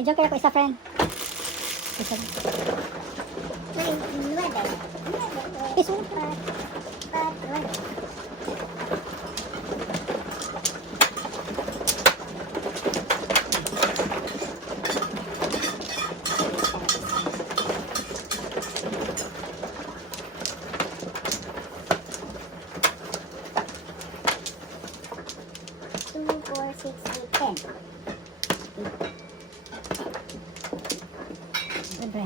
Joker ako isa, friend. Isa. May 9. Iso. 2, 4, 6, 8, 10. Siyempre.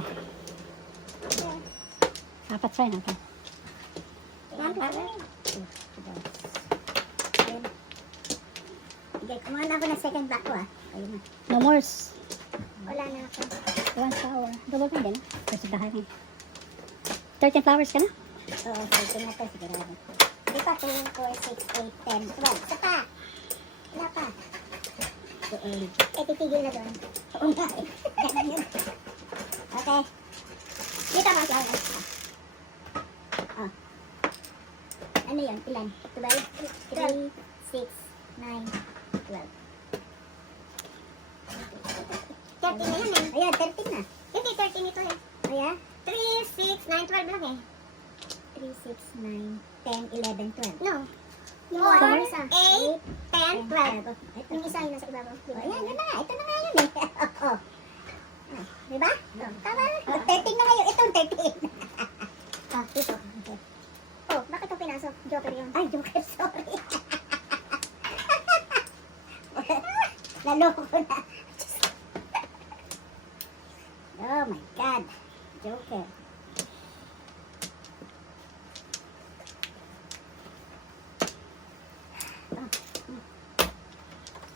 Apat, friend. Apat. Sige, kumuha na ako ng second block ko Ayun na. No mores. Wala na ako. One flower. Double pin din. Kasi bahay mo. 13 flowers ka na? Oo, sige na to. Sigurado. Hindi pa. 2, 4, 6, 8, 10. Isa pa. Wala pa. Titigil na doon. Oo nga Ganun yun. Okay. Dito mga flower. Oh. Ano yun? Ilan? 12? 3, 6, 9, 12. 13 na yan Ayan, 13 na. Hindi, 13 ito Ayan. 3, 6, 9, 12 lang 3, 6, 9, 10, 11, 12. No. 4, 8, 10, 12. Yung isa yun nasa ibabaw. Ayan, yun na nga. Ito na nga yun Oh. Diba? Tama. 13 na ngayon. Ito 13. Dito. Oh, bakit ito pinasok? Joker yun. Ay, Joker. Sorry. Naloko na. Oh my God. Joker.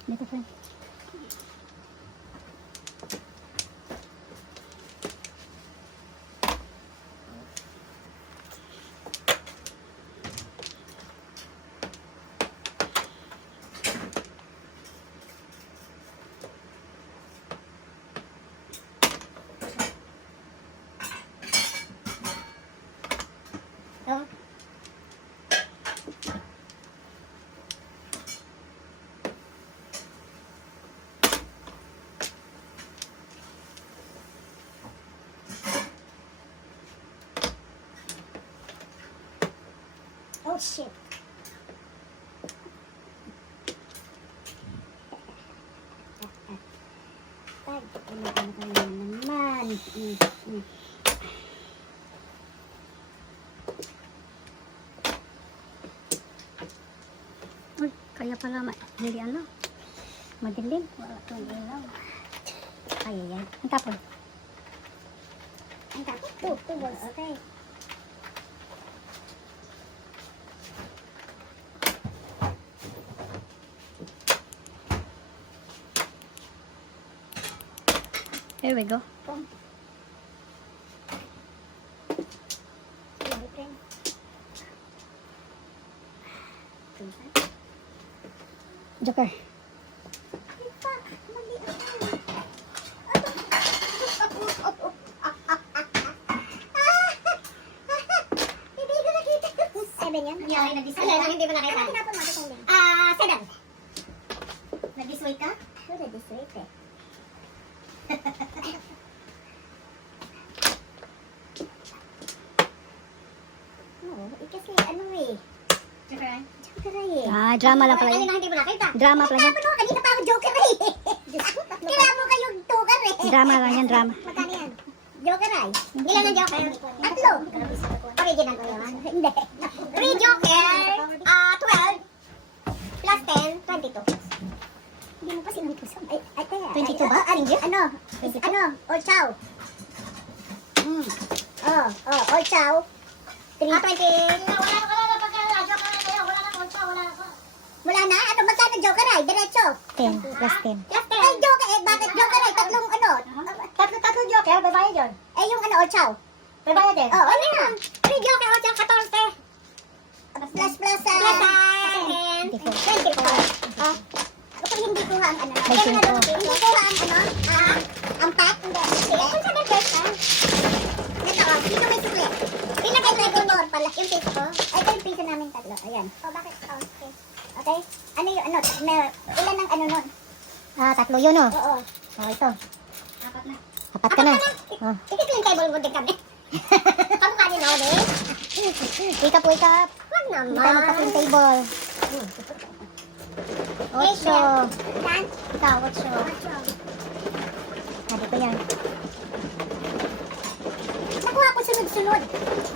Dito, friend. Oh. Oh shit. Tag, ano naman. Uy, kaya pala hindi ano. Madilim. Wala itong ilaw. Ay, yan. Ang tapon. Ang tapos. 2 balls. Okay. Here we go. Joker. Seven yan? Nangyari, nag-disway ka? Hindi mo nakita? Ano tinapon mo? Ito kung 7. Nag-disway ka? Wala, this way kasi ano Joker ay? Joker Ah, drama lang pala Ano yun. na hindi mo nakita? Drama pala yan. Tapos kanina pa ako Joker Kailangan mo kayong Joker Drama lang yan, drama. Magkano yan? Joker Ilan ang Joker? 3. Original ko yun. Hindi. 3 Joker, 12, plus 10, 22. Hindi mo pa sinuntusan. Ay, kaya. 22 ba? Ano? All chow. All chow. 3. 20. Wala na pagka Joker na kayo. Wala na konta, wala na ko. Wala na? Ano magkano Joker Diretso. 10 plus 10. Plus 10. Ay, Joker bakit Joker tatlong ano? Tatlo Joker, babae yun. Yung all chow. Babae din. Oh, ano na? 3 Joker, 8, 14. Plus, Plus 10, 24. Kapag hindi kuha ang ano. May Kaya nga 5. doon, hindi kuha ang ano. Ang pack. Hindi. Kung sa nag-first ka? Dito may sukli. Pinagay na ito pala. Yung piso ko. Ay, ito yung piso namin tatlo. Ayan. Bakit? Okay. Okay? Ano yung ano? Ilan ang ano nun? 3 yun, oh. Oo. Oh, ito. Apat ka na. Oh. Iti-clean table mo din kami. Kamukha ni Nori. Wake up, wake up. Wag naman. Hindi tayo magpa-clean table. 8. Yan. Ikaw, 8. Sabi ko yan. Nakuha ko sunod-sunod.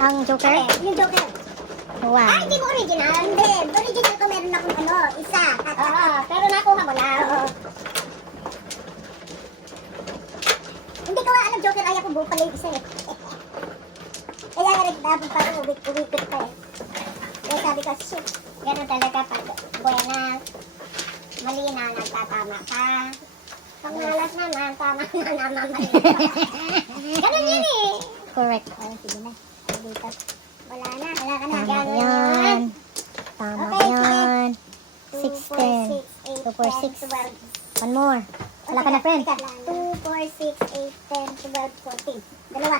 Ang Joker? Yung Joker. Wow. Ah, hindi mo original. Hindi. Original ko meron akong isa. Oo, pero nakuha mo lang. Oo. Hindi ko nga alam, Joker. Ayaw ko buo pala yung isa eh. Kaya nga rin dapat pa rin umikot pa eh. Kaya sabi ko, shit. Ganun talaga pag buenas. Mali na, nagtatama ka. Pag malas naman, tama na naman mali. Ganun yun eh. Correct. Ay, sige na. Dito. Wala na. Wala ka na. Tama Ganun yan. yun. Tama Okay, yan. 2, 6, 10. 2, 4, 6. 12. One more. Wala ka na, friend. 2, 4, 6, 8, 10, 12, 14. Dalawa.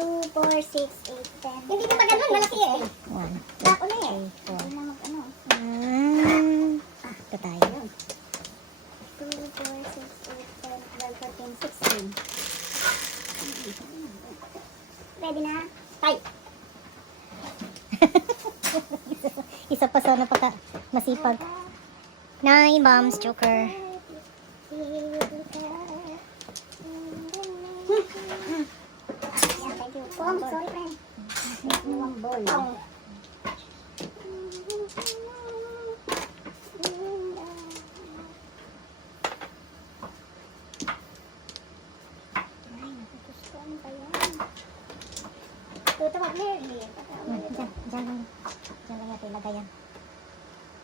2, 4, 6, 8, 10. Hindi ko pa ganun. Malaki eh. 1. Lako na eh. Hindi na mag-ano. Ito tayo. 2, 4, 6, 8, 10, 12, 14, 16. Ready na? Tay. Isa pa sana pagka masipag. 9 bombs, Joker. Thank you. Pong, sorry friend. Dalawang ball. Pong. Ay, natutustuan pa yan. Tutawag na yun. Diyan lang. Diyan lang natin ilagay yan.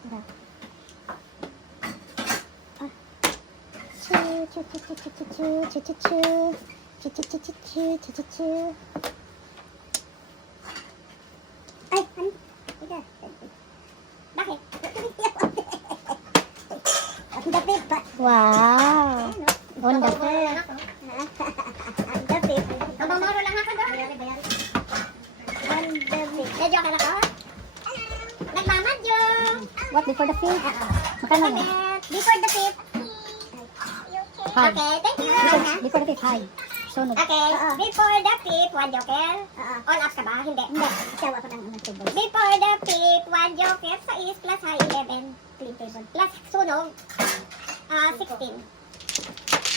Diba? Chu, chu, chu, chu, chu, chu, chu, chu, chu. Chu, chu, chu, chu, chu, chu, chu, chu. Ay, ano? Ika. Bakit? Ang dapit pa. Wow. On the fair. Ang dapit. Ang mamaro lang ako doon. Ang dapit. Medyo ka na ko? Nagmamadyo. What, before the fifth? Makano mo? Before the fifth. High. Okay, thank you. Before the fifth, high. Sunod. Okay, before the fifth, one joker. All up ka ba? Hindi. Hindi. Sawa ko ng table. Before the fifth, one joker sa is plus high 11. Clean table. Plus sunog, 16. 11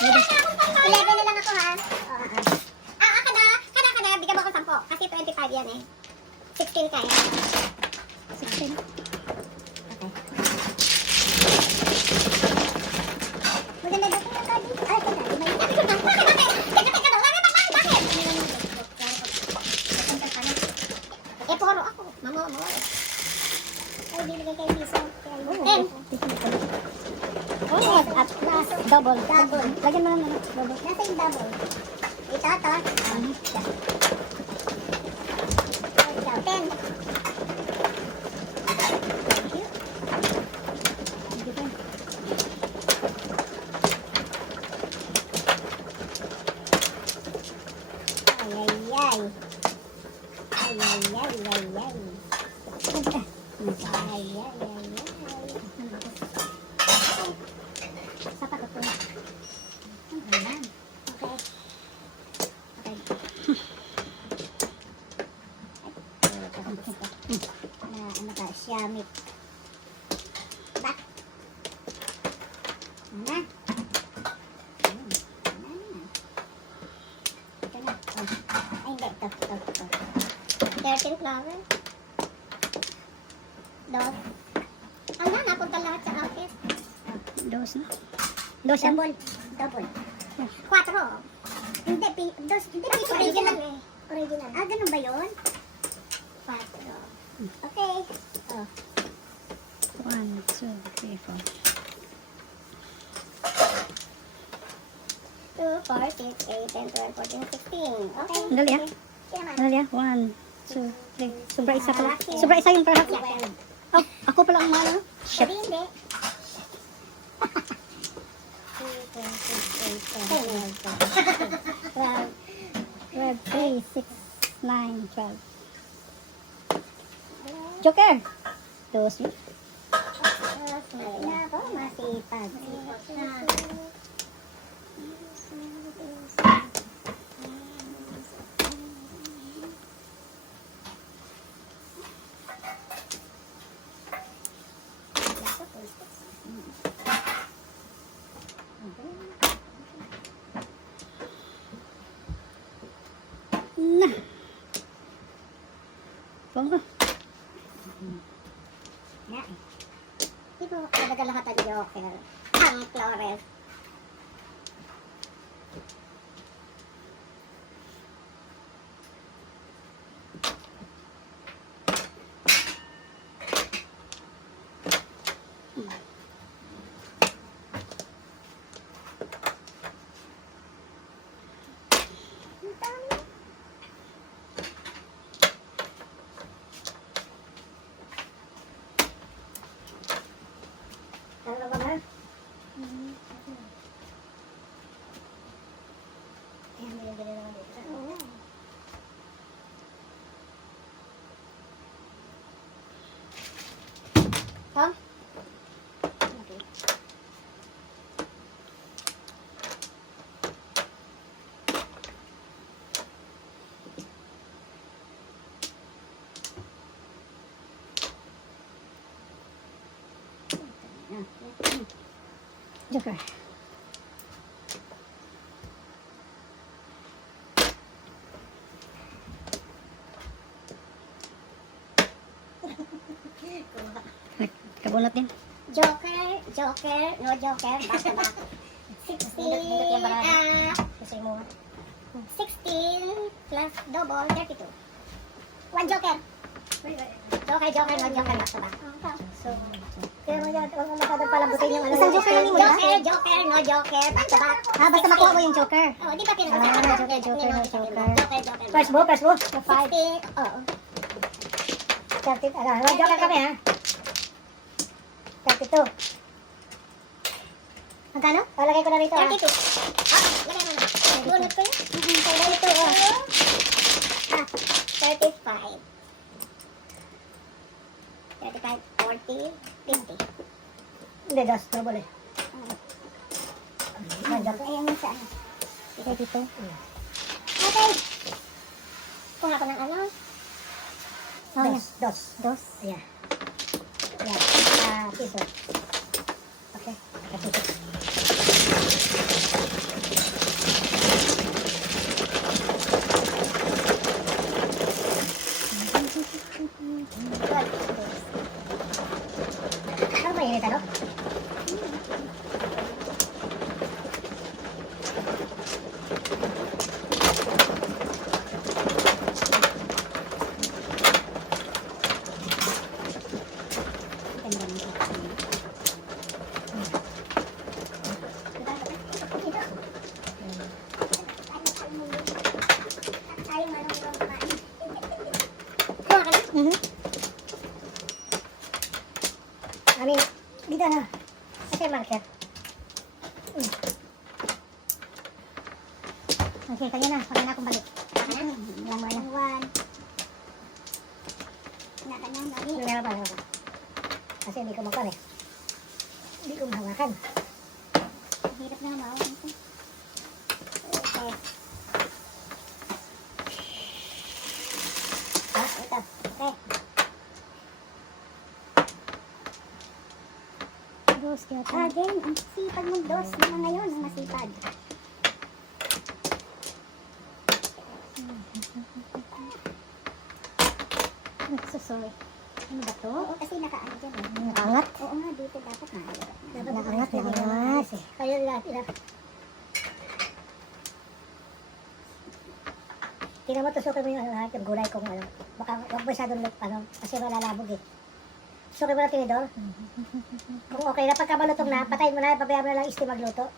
na lang ako ha. Kada, bigyan mo ko 10. Kasi 25 yan eh. 16 kaya. 16. Maganda ba yung kadi? Ay, kada. Teka daw. Bakit? Eh, poro ako. Mamo. Ay, bibigay kayo piso. 10. Oh, at last. Double. Lagyan mo lang naman. Double. Nasa yung double. Ito. 10. Sapat ako. Siyamit. Back. Na. Ito na. Ay, hindi. Ito. 13 flower. Dos. Ano, napunta lahat sa office. Dos na. Dos yan. Double. 4. Hindi, dos. Hindi, original eh. Original. Ah, ganun ba yun? 4. Okay. Oh. 1, 2, 3, 4. 2, 4, 6, 8, 10, 12, 14, 16. Okay. Dali ah. Sige naman. Ano yan? 1, 2, 3. Sobra isa pala. Sobra isa yung perhaps. Oh, ako pala ang mahal. Shit. Sabi hindi. 12, 3, 6, 9, 12. Joker! Dos yun. Nako, masipag. na. Pangko. Na. Di ba, talaga lahat ang joker. Ang Flores. Ang dami. Ano ba ba? Ayan, bilhin-bilhin naman dito. Oo. Tom? Okay. Joker. Kabunot din. Joker, Joker, no Joker, basta ba? 16, Kasi mo. 16 plus double, 32. One Joker. Joker, Joker, no Joker, basta ba? So, kaya mo yan, huwag mo masyadong palambutin yung ano. Isang Joker lang yung mo Joker, Joker, no Joker, basta ba? basta makuha mo yung Joker. Oh, di ba pinag-usapan? Ah, Joker, Joker, no Joker, Joker. Joker. First mo. Na 5. 16, oo. 30, ano, Joker kami ha. 32. Magkano? Lagay ko na rito ha. 32. Ah, lagay mo na. Bunot ko yun. 32, oh. Ah, 35. 35, 40, 50. Hindi, das, double eh. Joker. Ayan yung sa ano. 32. Okay. Kung ako ng ano. Dos. Dos. Ayan. Ayan. Piso. Okay. Piso. Ano ba init, ano? Amin, dito na. Kasi market. Okay, kanya na. Kaya na akong balik. Wala mo na. One. Nari. Meron pa. Kasi hindi ko magkano eh. Hindi ko mahawakan. Hirap na naman. Okay. Ha? Ito. Okay. Dos kaya ito. Again, ang sipag mong dos. Mga ngayon, ang masipag. So sorry. Ano ba to? Oo, kasi nakaano dyan eh. Nakaangat? Oo nga, dito dapat maayos. Dapat nakaangat. Kaya lahat. Tingnan mo, tusukin mo yung ano, lahat, yung gulay kung ano. Baka huwag masyadong ano, kasi malalabog eh. Tusukin mo na tinidor. Kung okay na, pagka malutong na, patayin mo na, pabayaan mo na lang steam magluto.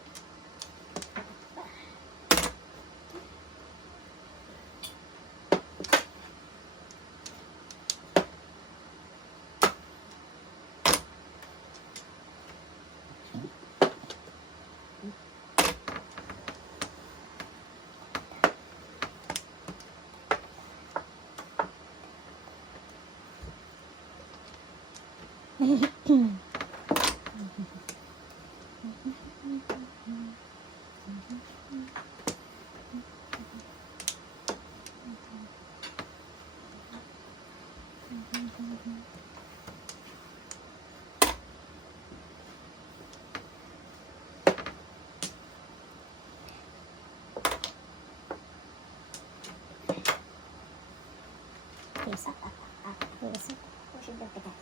Iusap. Iusap. Push the ticket.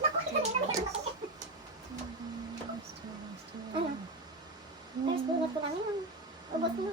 Naku, kanina may ano. Ano? First bunot ko lang yun. Ubot mo.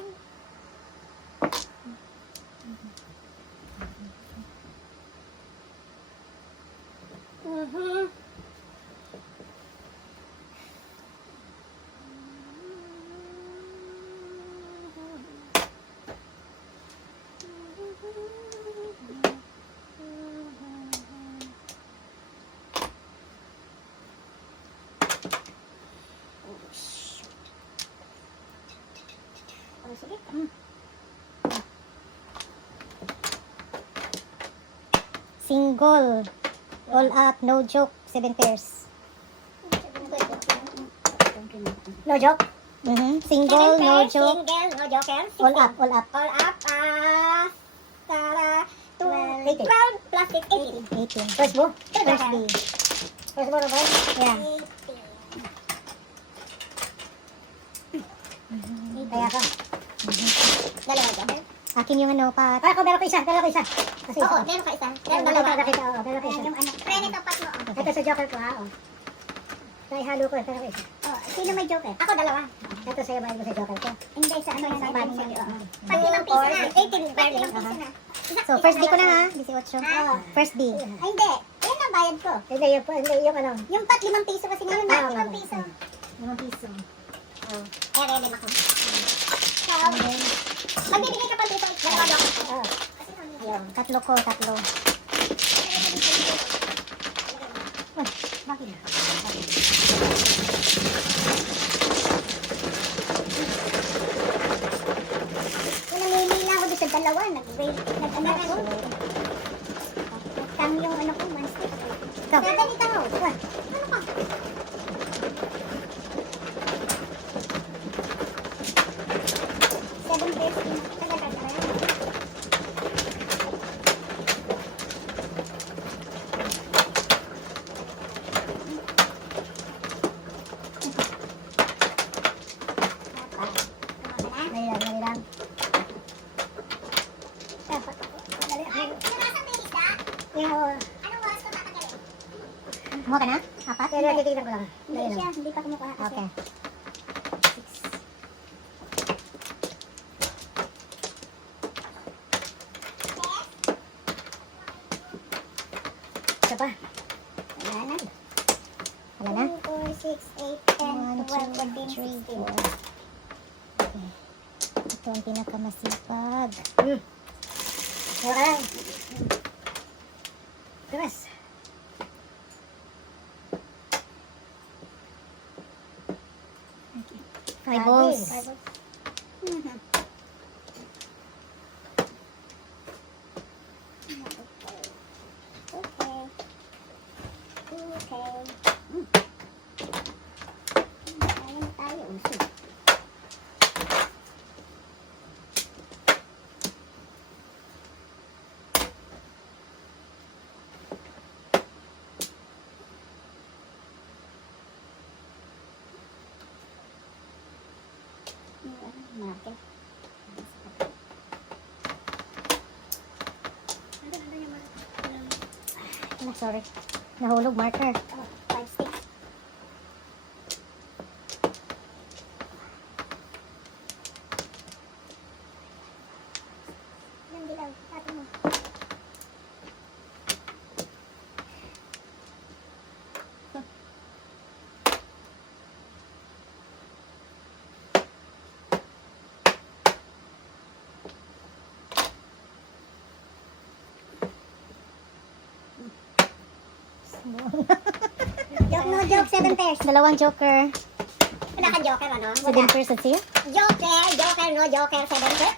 Oh, sige. Single. All up, no joke, 7 pairs. No joke? Single, no joke. Single, no joker. All up, all up. All up, tara, 12 plus 6, 18. 18. First mo? Two First joker. B. First mo na ba? Yeah. 18. Kaya ka. Dalawa joker? Akin yung ano, pat. Ah, ako meron ko isa. Kasi Kasi oo, isa. meron ka isa. Meron Meron dalawa. Meron ka isa. Yung ano, pre nito pat mo. Ito sa joker ko ha, oh. Naihalo ko, meron ka isa. Oh, sino may joker? Ako dalawa. Ito sa'yo, bayan mo sa joker ko. Hindi, sa ano yung Sa bad bad. sa'yo. Pag 5 piso na. 18, pag 5 piso na. So, first B ko na ha, 18. Ah. First B. Ay, hindi. Ayun ang bayad ko. Hindi, yung ano. Yung pat 5 piso kasi ngayon na. 5 piso. 5 piso. Oh. Eh, ready ako. So, magbibigay ka pa dito. Dalawa joker ko. Oh, Ayun. tatlo ko, tatlo. Bakit? Kung namimila ako doon sa dalawa, nag-ano ako. Nagtang yung ano ko, manstick. Ikaw. Gaganit ako. Ano ka? Seven days. Tagal ka na yan. Dali lang, dali lang. Ay, nasa may isa? Yung, Anong oras ko tatagalin? kumuha ka na? Apat? Hindi. Titignan ko lang. Hindi Dali siya, lang. hindi pa kumukuha kasi. Okay. Isa pa. Wala na. Wala na? 2, 4, 6, 8, 10, 12, 14, 16. Okay. Ito ang pinakamasipag. Meron ka lang. Tumas. Five balls. Mhm. Okay. Okay. Ayun tayo. Market. Ah, sorry. Nahulog marker. 5 sticks. Yung dilaw, tato mo. Joke, no joke, 7 pairs. Dalawang joker. Wala ka joker, ano? 7 pairs at siya? Joker, joker, no joker, 7 pairs.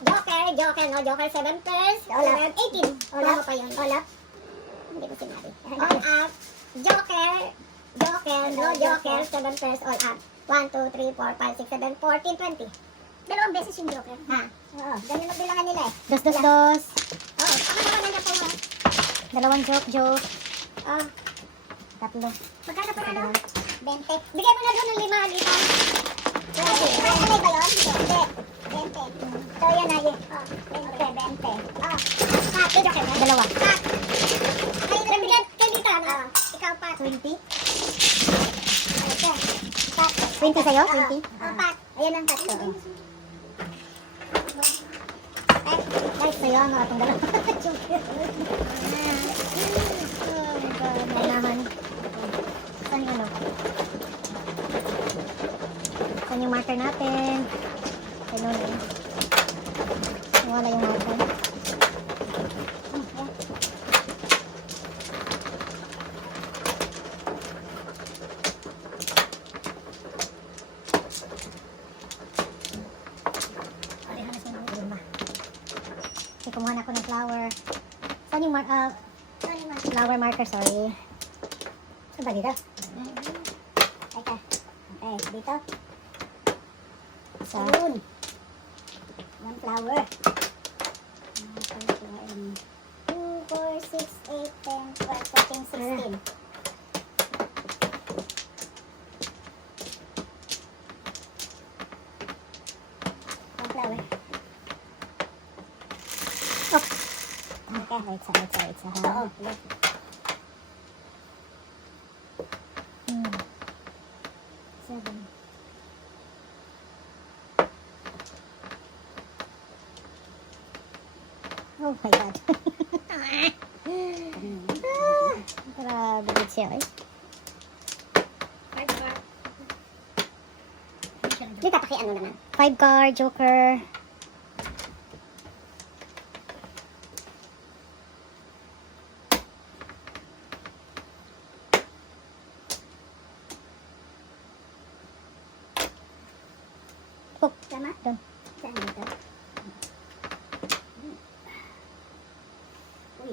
Joker, joker, no joker, 7 pairs. All up. 18. All up. Ano pa yun? All up. Hindi ko sinabi. All up. Joker, joker, no joker, 7 pairs, all up. 1, 2, 3, 4, 5, 6, 7, 14, 20. Dalawang beses yung joker. Ha? Oo, ganun ang bilangan nila eh. Dos, dos, dos. Oo, ako naman nandiyan po. Dalawang joke. Oh, Tatlo. magkano pa na? 20. Bigay mo na doon ng 5, Lita. Okay. Ay, ba yun? Hindi. 20. So, yan na yun. Oh, 20. Oh, Pat, dito kayo. Dalawa. Pat. Kayo dito, ano? Ikaw, Pat. 20. Okay. Pat. 20 sa'yo? Oo. 20? Oh, Pat. Ayan ang Pat ko. Pat. Guys, sa'yo ano atong dalawa. Kailangan. Saan yung ano? Saan yung marker natin? Ayun eh. Wala yung marker. Kasi kumuha na ako ng flower. Saan yung flower marker, sorry. Saan ba dito? Teka. Okay, dito. Sa Ayun. One flower. 2, 4, 6, 8, 10, 12, 14, 16. One flower. Okay, wait sa. Oo. Hmm. 7. Oh my God. Grabe good siya eh. Di ano naman. 5 card, joker. Hook. Tama? Doon. Saan dito? Uy.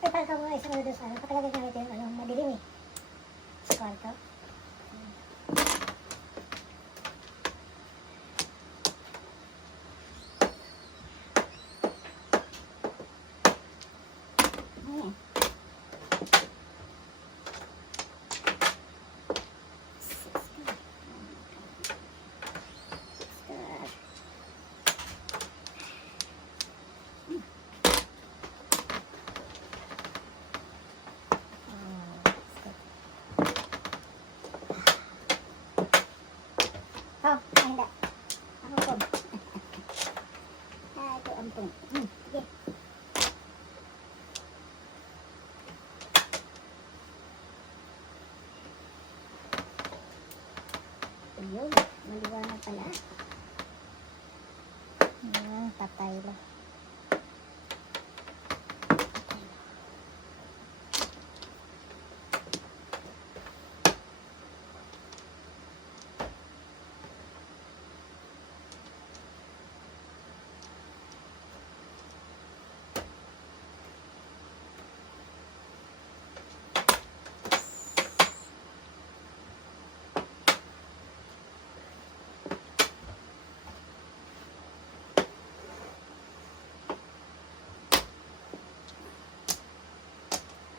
Ay, parang ka mga isang doon sa ano. Pakalagay ka natin yung madilim eh. Sa kwarto. Ayan. Oh, Ay, hindi. Ampun. Ah, ito ampun. Sige. Ayun, maliwanag pala. patay lang.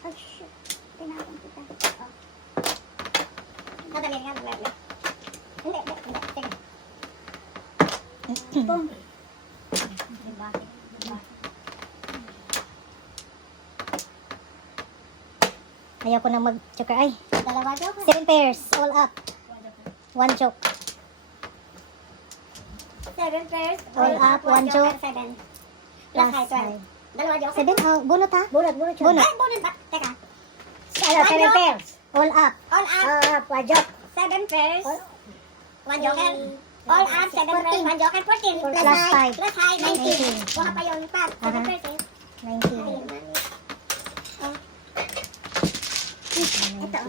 Oh, shit. Tinapon kita. Oh. Madali nga, madali. Hindi. Sige. Boom. Diba? Ayaw ko na mag-choker. Ay, Dalawa daw. 7 pairs. All up. 1 choke. 7 pairs. All up, one joke. 7. Plus Plus high 12. Dalawa joke. 7, oh, bunot ha? Bunot siya. Bunot. Ay, bunot ba? Teka. Ano, 7 pairs. All up. All up. Up, 1 choke. 7 pairs. 1 joker. All up, 7 pairs. 1 joker, 14. Plus Plus high. five. Plus high, 19. 19. Kuha pa yun. 7 Aha. pairs eh. 19. Ayun. Oh. Ito.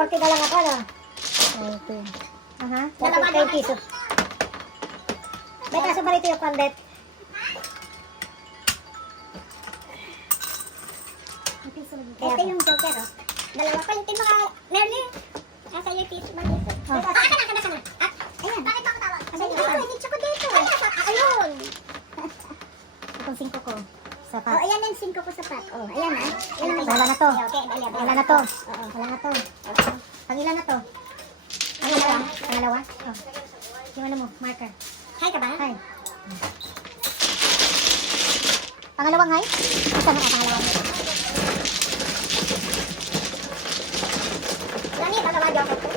40 na lang ako, no? Okay. Aha. 40 piso. May kaso ba rito yung pandit? Ito yung joker, oh. Dalawa pa yung team mga Merlin. Nasa yung piso ba dito? Ah. Kana. Ayan. Bakit ako tawag? Ayun, hindi ko dito. Ayun. Itong 5 ko. Oh, Sapat. ayan yung 5 ko sapat. Oh, ayan ah. Yan ang Wala na to. Okay, dali. Wala na to. Oo. Wala na to. Okay. Pangilan na to? Pangalawa. Pangalawa? Oh. Yung ano mo, marker. Hi ka ba? Hi. Pangalawang hi? Isa na pangalawang. Lani, baka ma-joker ko.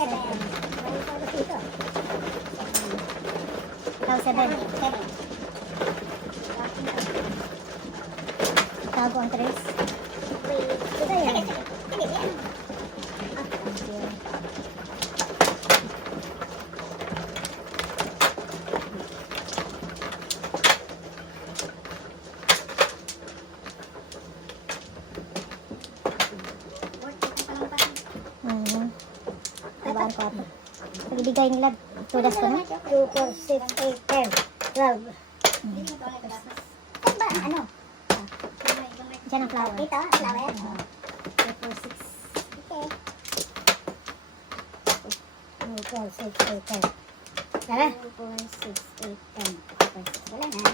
7. Ikaw 7. Tago ang 3. Ito yan. Hindi, yan. Tabaan ko ato. Pagbibigay nila, tudas ko na. 2, 4, 6, 8, 10, 12. Saan ba? Ano? Diyan ang flower. Dito, flower. 2, 4, 6. Okay. 2, 4, 6, 8, 10. Tara. 2, 4, 6, 8, 10. Wala na.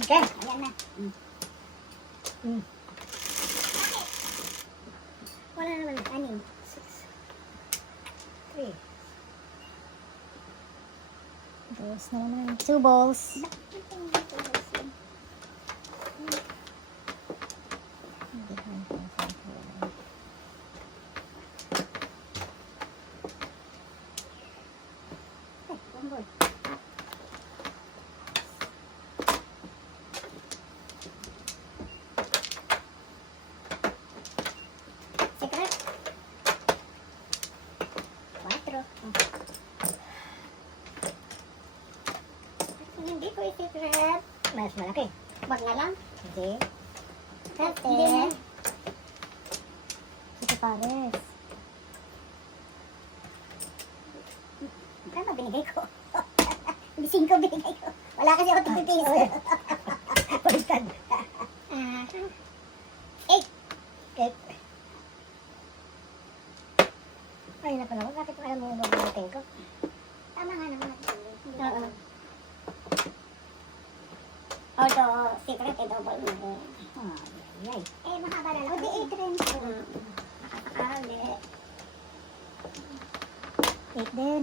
Okay. Ayan na. Wala naman. Anim. 3. Balls na naman. 2 balls. Secret. 4. Hindi ko i-secret. Mas malaki. Wag na lang. Hindi. Hindi na. Sige pares. Ano ba binigay ko? Hindi 5 binigay ko. Wala kasi ako 2 piso. Baliktad. 8. 8. Ay, na pala. Bakit mo alam mo yung babutin ko? Tama nga naman. Oo. Although, secret eh, double mo. Ay. Eh, mahaba na lang. O, di 8 rin. Nakakakali. 8 din.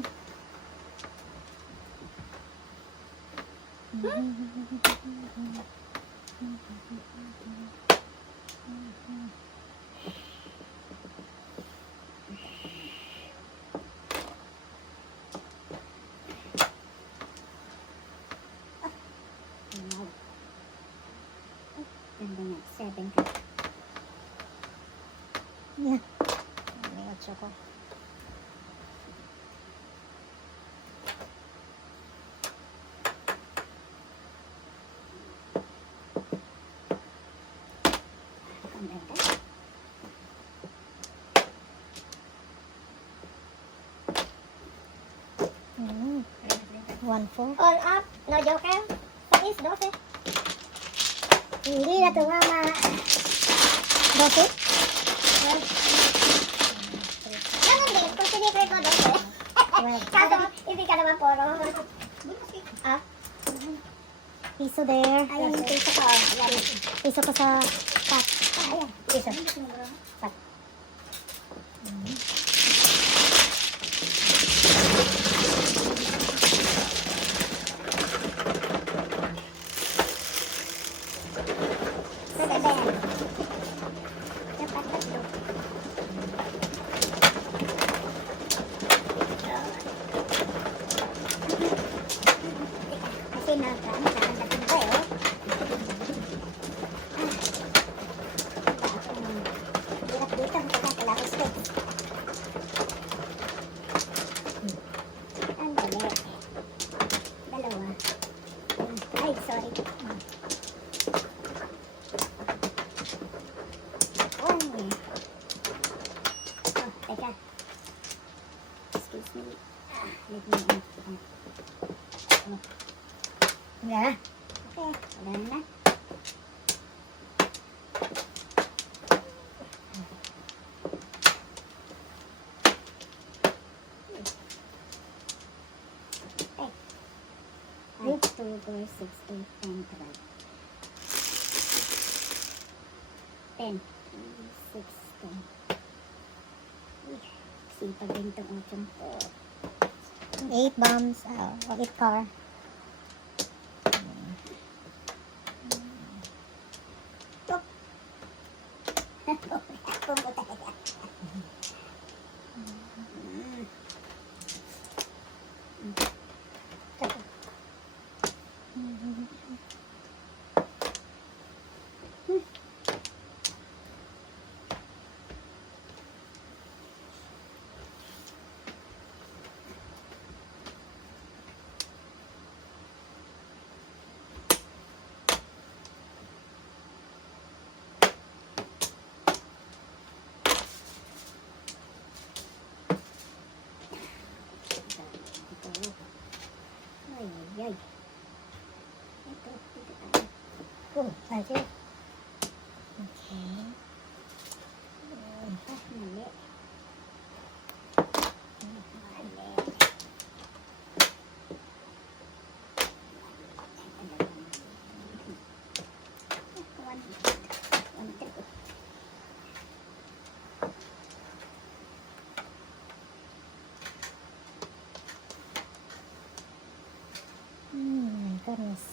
Ganda nga. 7 ka. May 8 ko. Ang ganda. Mm. 1, 4. All up. No joker. Pag is 12. Hindi na tumama. 12? Ganun din. Kung sinikret mo 12. Kaso, hindi ka naman poro. Ah, Piso there. ayan yung piso ko. Ayan. Piso ko sa pot. Ayan. Isa. Kasi nagdating ko eh. Hirap dito. Kailangan ko step. Ang dali. Dalawa. Ay, sorry. Excuse me. Let me Wala na. Okay, wala na. Okay. 5, 2, 4, 6, 8, 10, 12. 10. 6, 10. Uy, sipag din itong 8 ko. 8 bombs. O 8 car. Pumpo talaga. Ay, ay, ay. Ito, dito tayo. Ay, sige. Okay. Ah, mali. Mali. One, three. My goodness.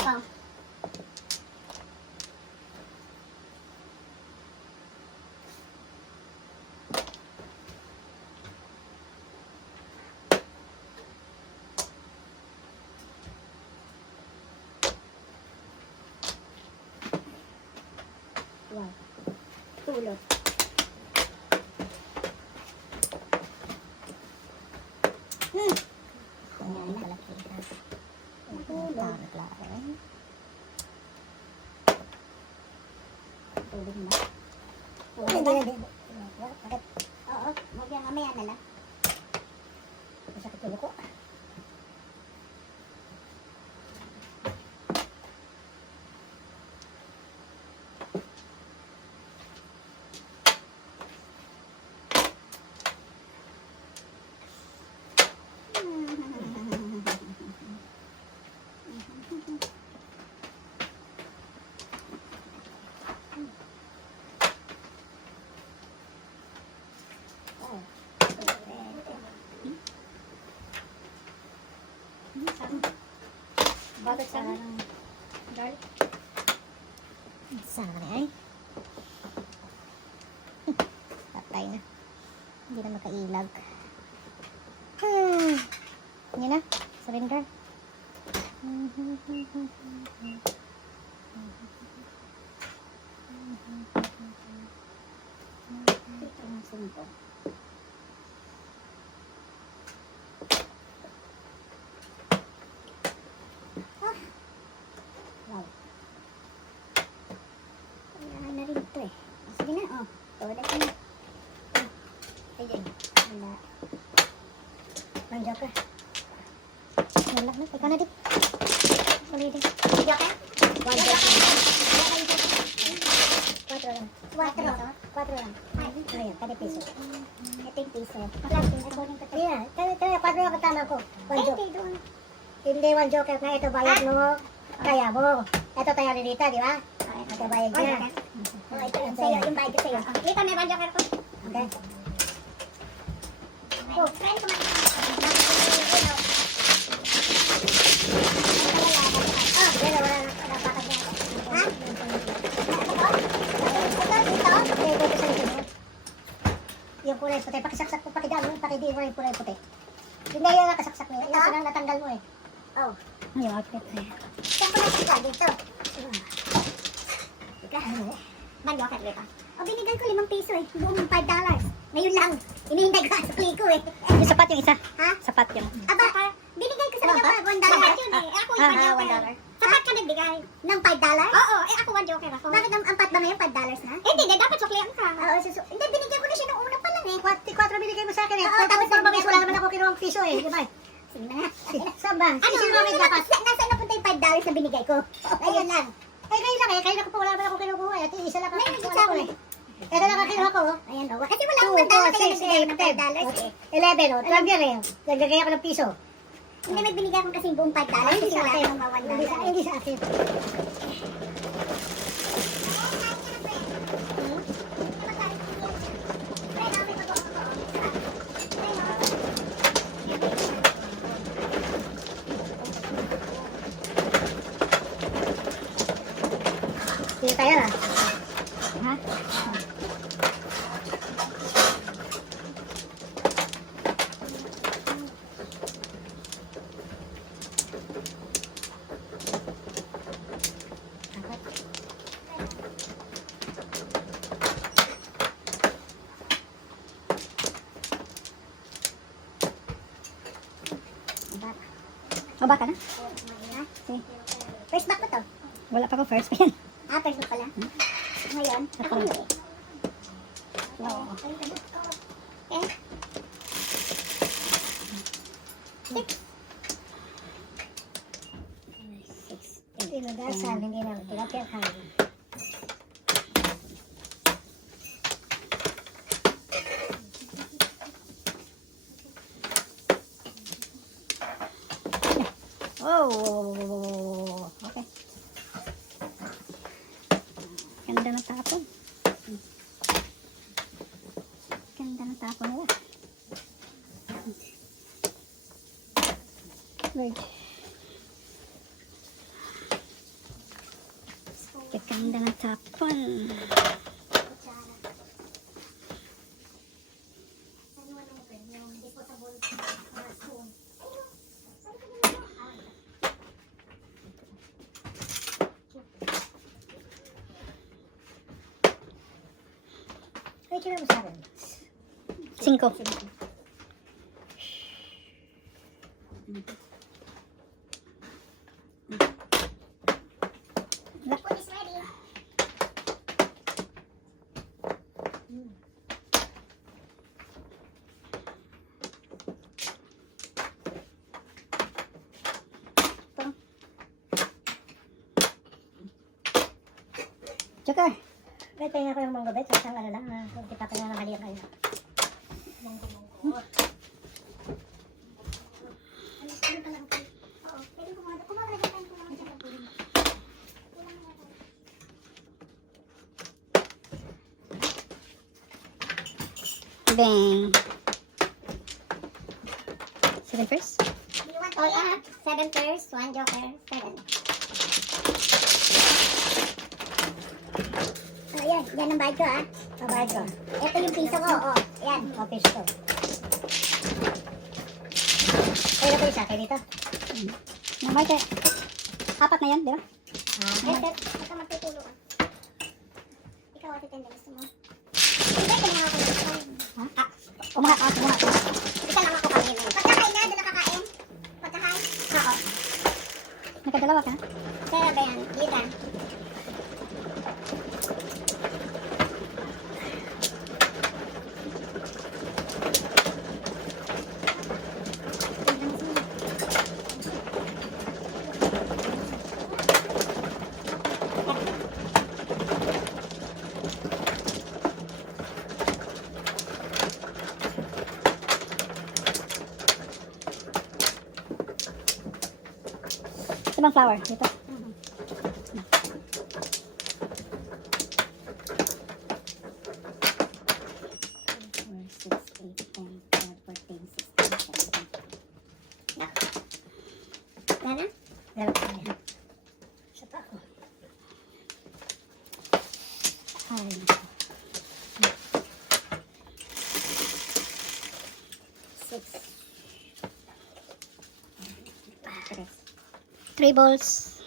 Oh. Wow. Tulot. Ayan, malaki. Tulot. Naglaan. Tulog na. Hindi, hindi. Bakit? Oo, mamaya na lang. Masakit ulo ko. Bakit sana? Sana na ay. Patay na. Hindi na makailag. Yun na. Surrender. Ito ang sumpo. Wow. Wala na rin ito eh. Sige na, oh. Tulad ka na. Ayun. Wala. Nandiyan ka. Wala na. Ikaw na din. Ulitin. Diyan ka? One joke. 4 lang. 4 lang. Ayan, kada piso. Ito yung piso. Ayan, kaya 4 lang katama ko. One joke. Hindi doon. Hindi one joker na ito bayad mo. Kaya mo. Ito tayo rin dito, di ba? Ito bayad niya. Oh, ito yung sa'yo. Yung bayad ko sa'yo. Kita, may banjo ko. Okay? Oh, friend ko man. Oh, yan na, wala na. Napakad niya ako. Ha? Ito dito? Okay, dito sa likod mo. yung kulay puti. Pakisaksak ko, pakidiin mo yung kulay puti. Hindi yan nakasaksak mo. Yan lang natanggal mo eh. Oh. Ay, yung outfit. Saan ko natanggal dito? Ika. Banyo ka dito. O, binigay ko 5 piso eh. Buong $5. Ngayon lang. Inihintay ko sa play ko eh. Yung sapat yung isa. Ha? Sapat yung. Aba, binigay ko sa kanya pa $1 yun eh. Ako yung $1. Sapat ka nagbigay ng $5? Oo, eh ako $1 ako. Bakit ang ampat ba ngayon $5 na? Eh, hindi, dapat suklihan ka. Oo, hindi, binigyan ko na siya nung una pa lang eh. 4 binigay mo sa akin eh. Oo, Tapos tapos mabis, wala naman ako kinuha ng piso eh. Di ba? Sige na nga. Saan ba? Ano, nasaan napunta yung $5 na binigay ko? Ayun lang. Ay, kayo lang eh. Kayo lang po, wala naman ako kinukuha eh. At isa lang May ako nagkita kinuha ko ko eh. Ito lang ang kinuha ko oh. Ayan o. Kasi wala akong $1 kaya nagbigay ng $5 eh. 11 oh. 12 yan eh. Nagbigay ako ng piso. Hindi, may binigay akong kasing buong $5 kasi wala akong $1. Hindi sa akin. Sige tayo ah. Ha? O, baka na? Sige. First back ko to. Wala pa ko first. Yan. Ah, first back pala. Ngayon, ako yun eh. Oo. Eh, Inugasan, hindi na tilapia kain. Oh, okay. Ganda ng tapon. Ganda ng tapon nila. Wait. Ganda ng tapon. Ay, kina mo sa akin. 5. food is ready. Joker. Kaya tingnan ko yung mangga bet. Isang ano lang. Kung kita pa nga nakaliyan kayo. Bang. 7 first. Do you want all 7 first, 1 joker, 7. Oh, yan. Yan ang bayad ko ah. Pabayad ko. Ito yung piso ko. Oh, yan. Office ko. Kaya ko isa. Kaya dito. Namay ka. 4 na yan, di ba? Ito magtutulo ka. Ikaw ate Tende, gusto mo? Hindi, kailangan ako ng Ha? Umangat. Ika lang ako kami ngayon. Pagkakain na, doon nakakain. Pagkakain? Oo. Nakadalawa ka? Kaya ba yan? Dita. Ibang flower. Dito. Gana? Meron ko yan. Isa pa ako. Ay. 3 balls.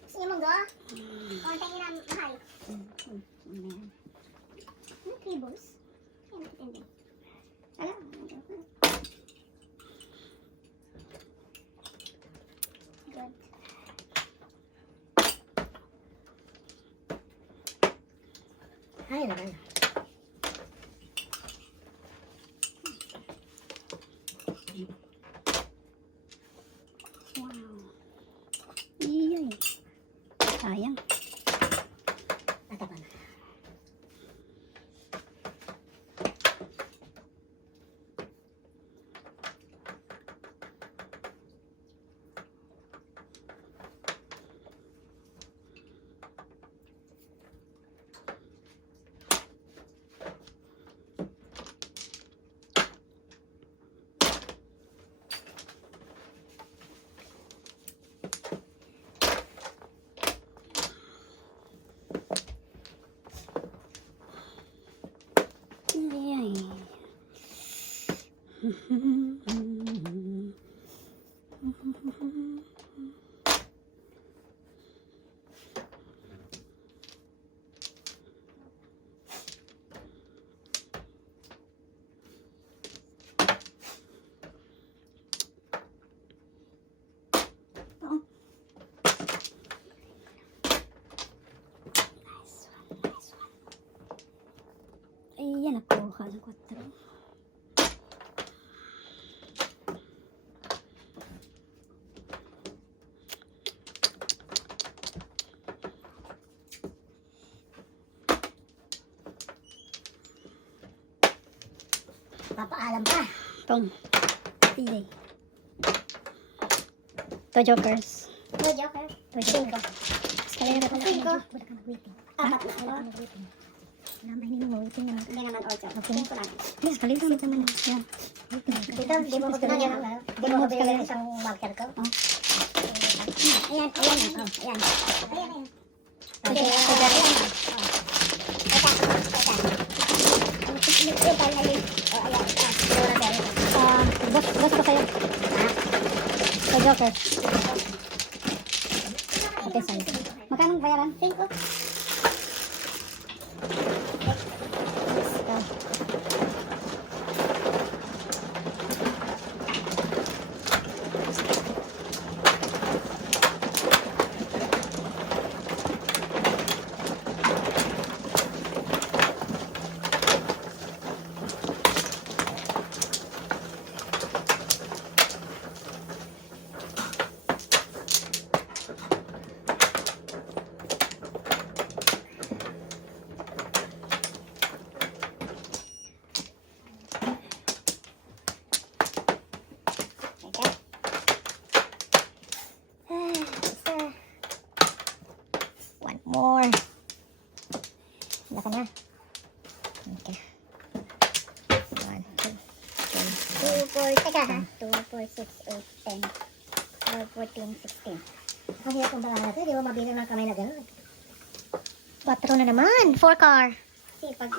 Gusto niyo mong go? Konting na mahal. Ano, 3 balls? Yan, hindi. Alam, good. Ay, naman. Wow. Iyay. Sayang. Natapa na. Iyay. Ayan, nakuha ng 4. Papaalam pa. Tong. Iyay. 2 jokers. Good, Joker. 2 jokers. Escalera pala. Cinco. Wala ka mag-waiting. Apat na. Wala ka mag-waiting. Wala, mainin mo. Waiting naman. Hindi naman 8. Okay. 5 lang. Yes, escalera naman. Yan. Dito, di mo mabili ng ano? Di mo mabili ng isang marker ko? Ayan, ayan. Oh, ayan. Ayan, ayan. Okay, Boss ko sa'yo. 2 jokers. Okay, sa'yo. Magkano ang bayaran? 5. One more. Wala ka na. Okay. 1, 2, 3, 2, 4, teka ha. 2, 4, 6, 8, 10, 12, 14, 16. Kasi itong bala natin, di mo mabili ng kamay na gano'n. 4 na naman. 4 car. Sipag.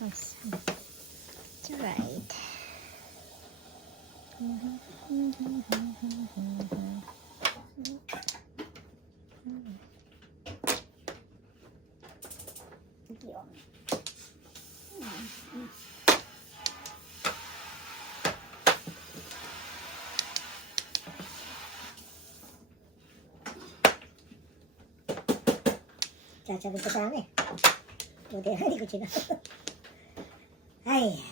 That's right. Sasabi ko sana eh. Buti na hindi ko chinap. Ay.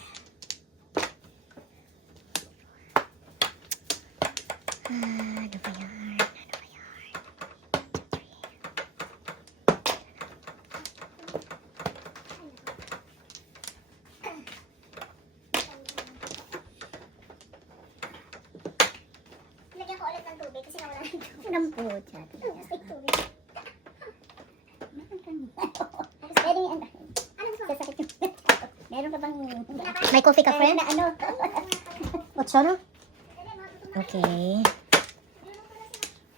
Ano ba yan? Ano ba yan? Lagyan ko ulit ng tubig kasi nawala ng tubig. Anong pucha? Ay, tubig. Pwede yan. Anong to? Sasakit yung... Meron ka bang... Pinaka- May coffee ka, friend? Na ano? Otso, no? Okay.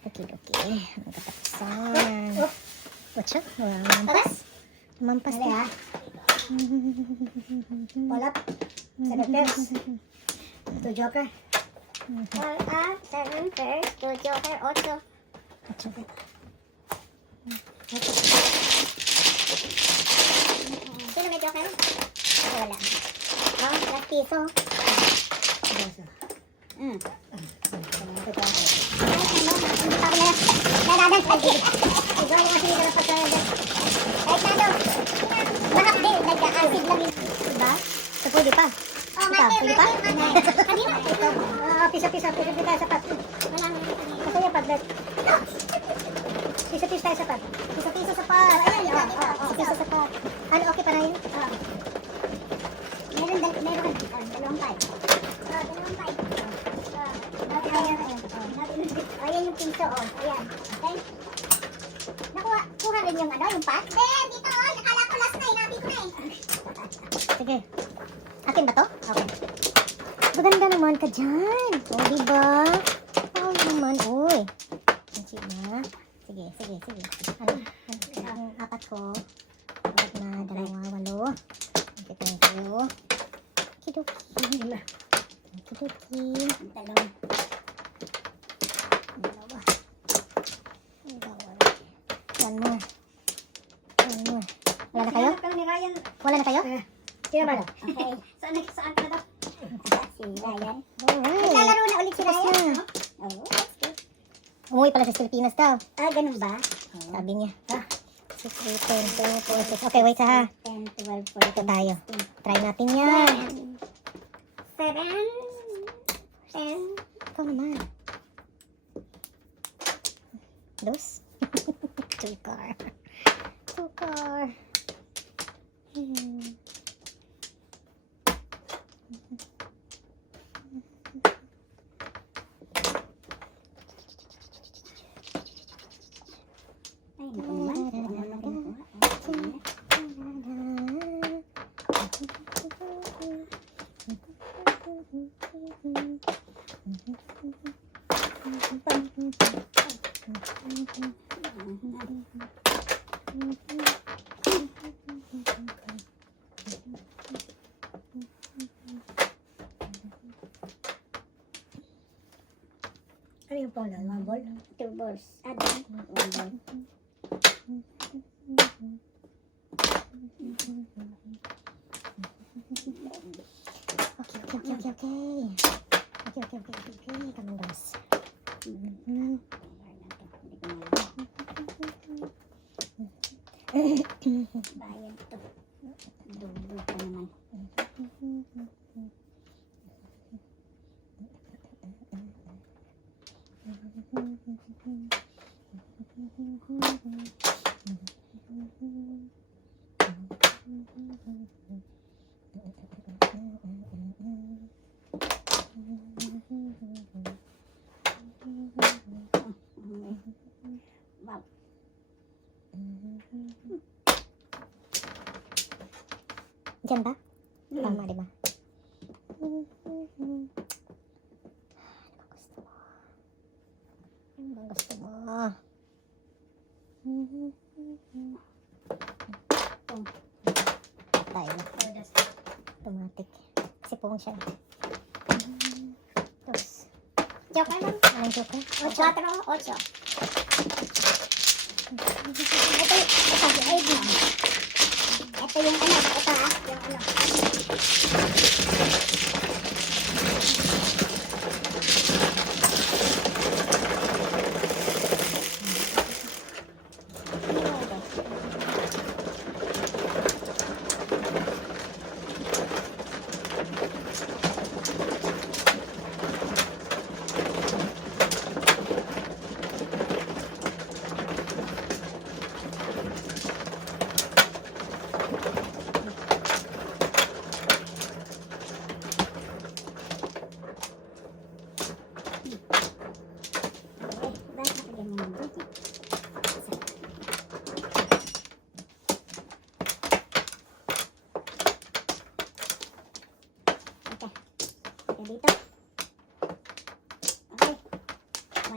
Okay. Ang katapusan. Otso? Mamampas. Mamampas Mali na. ha. Pull up. 7 pairs. 2 joker. All up, 7 pairs, 2 joker, 8. Otso. Sino may joker? Wala. Oh, last piso. Doso. Mm. Ito pa. Iba yung kasi nila pa tayo. Kahit na daw. Mahap din, nag-acid lang yun. Diba? So, pwede pa. Oh, Ikaw, pwede pa? Kanina, ito. Pisa-pisa tayo sa pat. Wala nga ito. Kasi yung padlet. Pisa-pisa tayo sa pat. Piso-piso sa par. Ayan, Piso sa pa. Ano, okay pa na yun? Meron dalawang five. Dalawang five. Ayan yung piso, oh. Ayan. Okay? Kuha rin yung ano, yung pack? Dito, oh. Nakala ko last na, inabi ko na eh. Sige. Akin ba to? Okay. Maganda naman ka dyan. O, diba? Oo naman, uy. Sige na. Sige. Ano? Ang apat ko. Apat na, dalawa, 8. Thank you. Kidoki. Kidoki. Dalawang. Dalawa. One more. Wala na kayo? Ni Ryan. Wala na kayo? Sino ba na? Okay. Saan ka na daw? Si Ryan. Alright. Naglalaro na ulit si Tapos Ryan. na. Oh, that's good. Umuwi pala sa Pilipinas daw. Ganun ba? Sabi niya. 6, 8, 10, 2, 4, 6. Okay, wait ha. 10, 12, 14, Ito tayo. Try natin yan. 7, 10. Ikaw naman. Dos. 2 car. Ay, naku naman. Ano lang kinukuha? Ano yung pala? One ball? 2 balls. Doon. 1 ball. Okay. Come on, guys. Bayan to. Dulo pa naman. Wow. Diyan ba? Tama, di ba? Ano bang gusto mo? Tayo na. Automatic. Kasi puwang siya. Dos. Joker lang. Anong joker? 4, 8. Ito yung ano, ito ha, yung ano.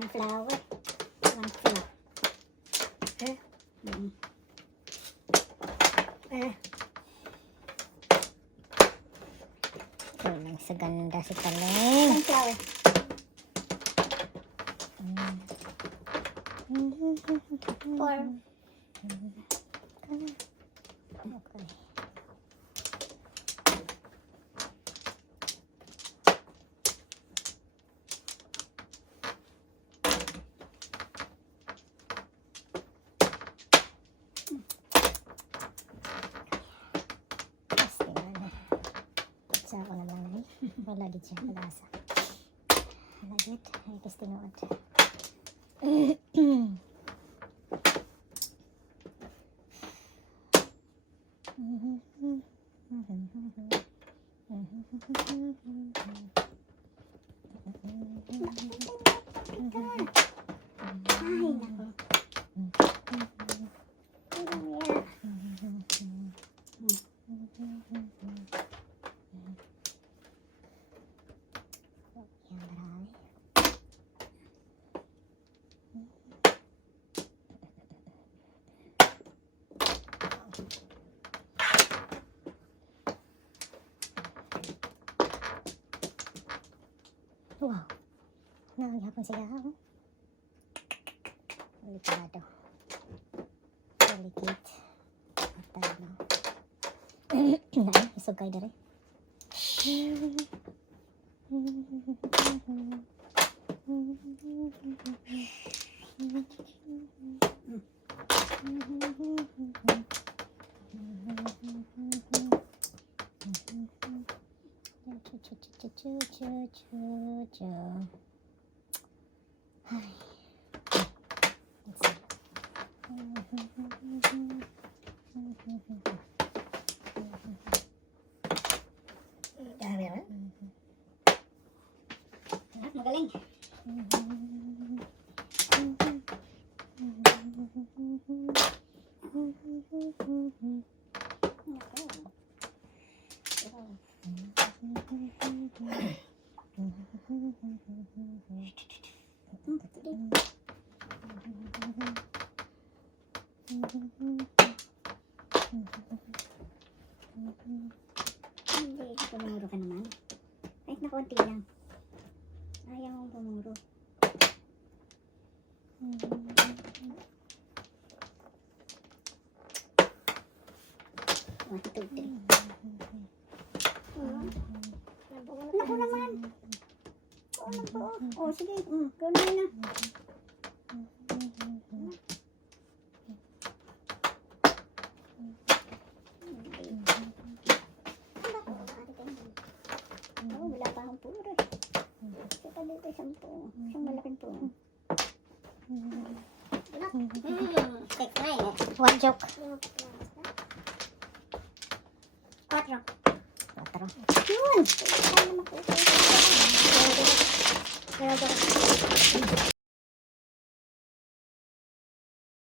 One flower. One flap. Eh? Mm. Eh, Tulang sa ganda si Taling. One flower. Four. Okay. Pasti na. Sa ako naman ay. Wala gid siya. Kalasa. Wala gid. Ay, kasi tinuod. Ay, nako. Yan, marami. Wow. Nangyapon siya. Delikado. Delicate. Matalo. Nay, isog kayo dere. Ay. Let's see. dami ba? Ah, magaling. Hindi, pumuro ka naman. Kahit na konti lang. Ayaw mong pumuro. 1, 2, 3. Naku naman. Oo na po. Oh, sige. Gawin mo na. Oh, wala pa akong puro. Saka dito isang po. Isang malaking po. Take 9. One joke. 4. Otro. Yun! Kaya naman po.